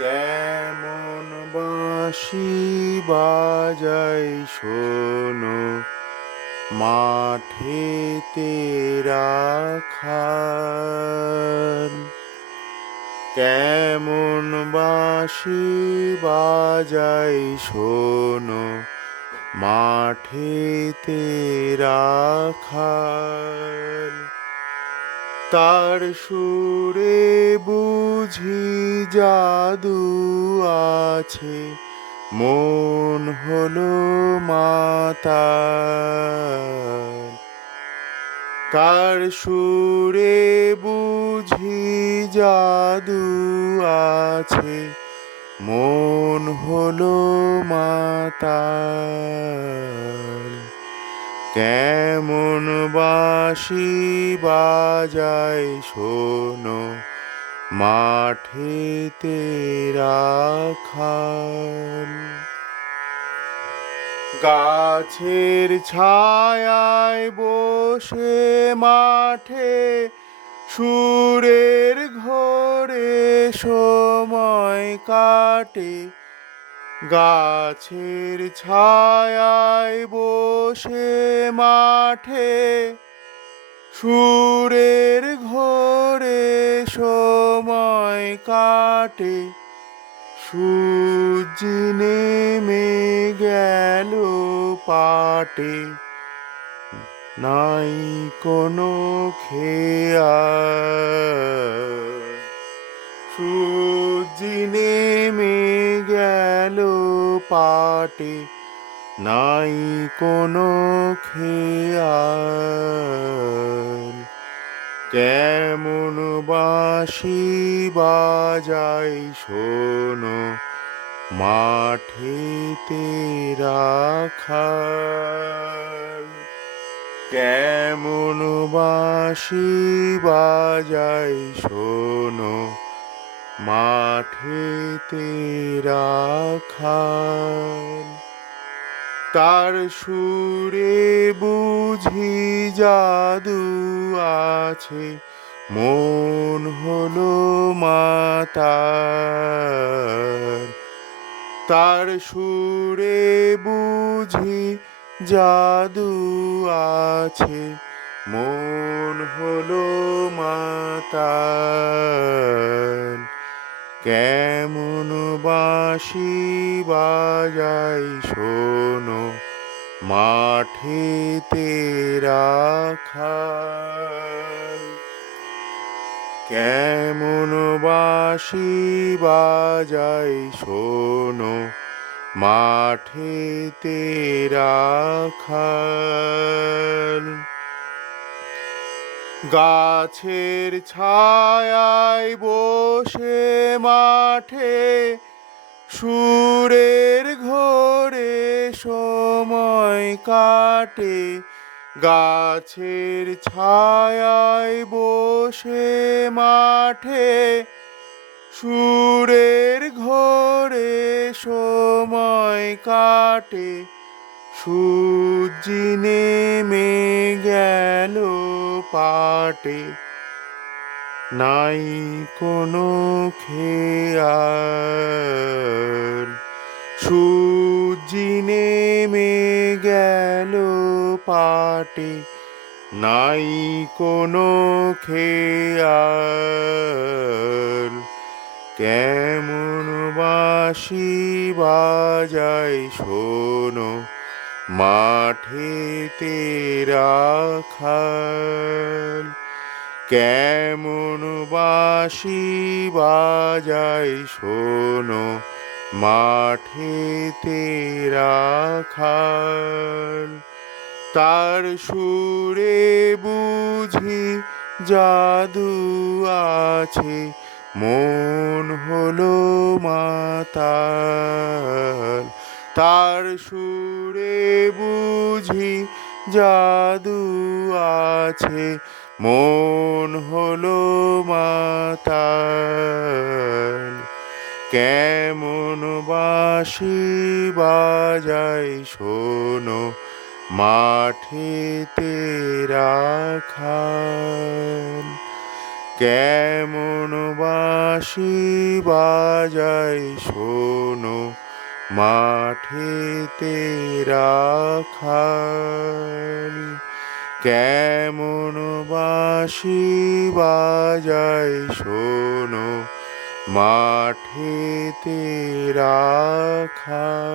কেমন বাঁশি বাজাই শোনো। মাঠে তেরা খান কেমন বাঁশি বাজাই শোনো। মাঠে তেরা খান তার সুরে বুঝি জাদু আছে। মন হলো মাতা তার সুরে বুঝি জাদু আছে। মন হলো মাতা কেমন বাসি বাজায় শোনো মাঠে তেরা খান গাছের ছায়ায় বসে মাঠে সুরের ঘোরে সময় কাটে। গাছের ছায়ায় বসে মাঠে সুরের ঘোরে সময় কাটে। সূর্য নেমে গেল পাটে। নাই কোনো খেয়া সূর্য নেমে গেল পাটে। নাই কোনো খেয়াল। কেমন বাঁশি বাজাই শোনো মাঠে তেরা খাল কেমন বাঁশি বাজাই শোনো মাঠে তেরা খাল তার সুরে বুঝি জাদু আছে, মন হলো মাতার। তার সুরে বুঝি জাদু আছে, মন হলো মাতার। কেমন বাঁশি বাজাই শোনো মাঠে তেরা খাল কেমন বাঁশি বাজাই শোনো মাঠে তেরা খাল গাছের ছায়ায় বসে মাঠে সুরের ঘোরে সময় কাটে, গাছের ছায়ায় বসে মাঠে। সুরের ঘোরে সময় কাটে, সূর্য নেমে গেল পাটে। নাই কোনো খেয়াল। সূর্য নেমে গেল পাটে, নাই কোনো খেয়াল। কেমন বাঁশি বাজাই শোনো মাঠে তেরা খাল কেমন বাসি বাজাই শোনো মাঠে তেরা খাল তার সুরে বুঝি জাদু আছে, মন হলো মাতাল। তার সুরে বুঝি জাদু আছে মন হলো মাতাল, কেমন বাঁশি বাজাই শোনো মাঠে তেরা খান কেমন বাঁশি বাজায় শোনো মাঠেতে রাখাল। কেমন বাঁশি বাজায় শোনো মাঠেতে রাখাল